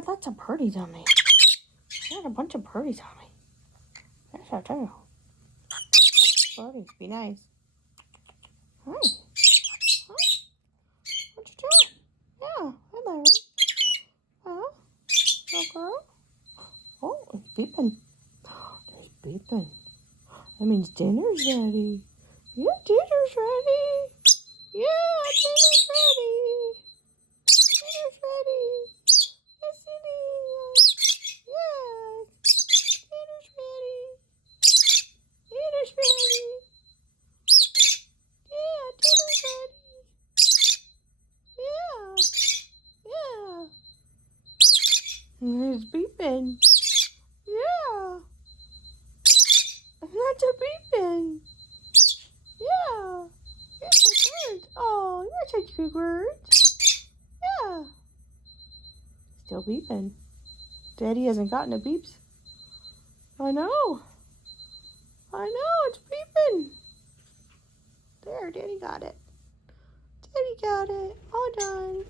had lots of birdies on me. I had a bunch of birdies on me. That's what I tell you. Birdies, be nice. Hi. Hi. What you doing? Yeah, hi, Larry. Huh? Little girl? Oh, it's beeping. There's beeping. That means dinner's ready. Yeah, dinner's ready. Yeah, dinner's ready. Dinner's ready. Yes, it is. Yes. Dinner's ready. Dinner's ready. Yeah, dinner's ready. Yeah. Yeah. It's beeping. Yeah. That's a beeping. Yeah. You're a good bird. Oh, you're such a good bird. Yeah. Still beeping. Daddy hasn't gotten the beeps. I know. I know, it's beeping. There, Daddy got it. Daddy got it. All done.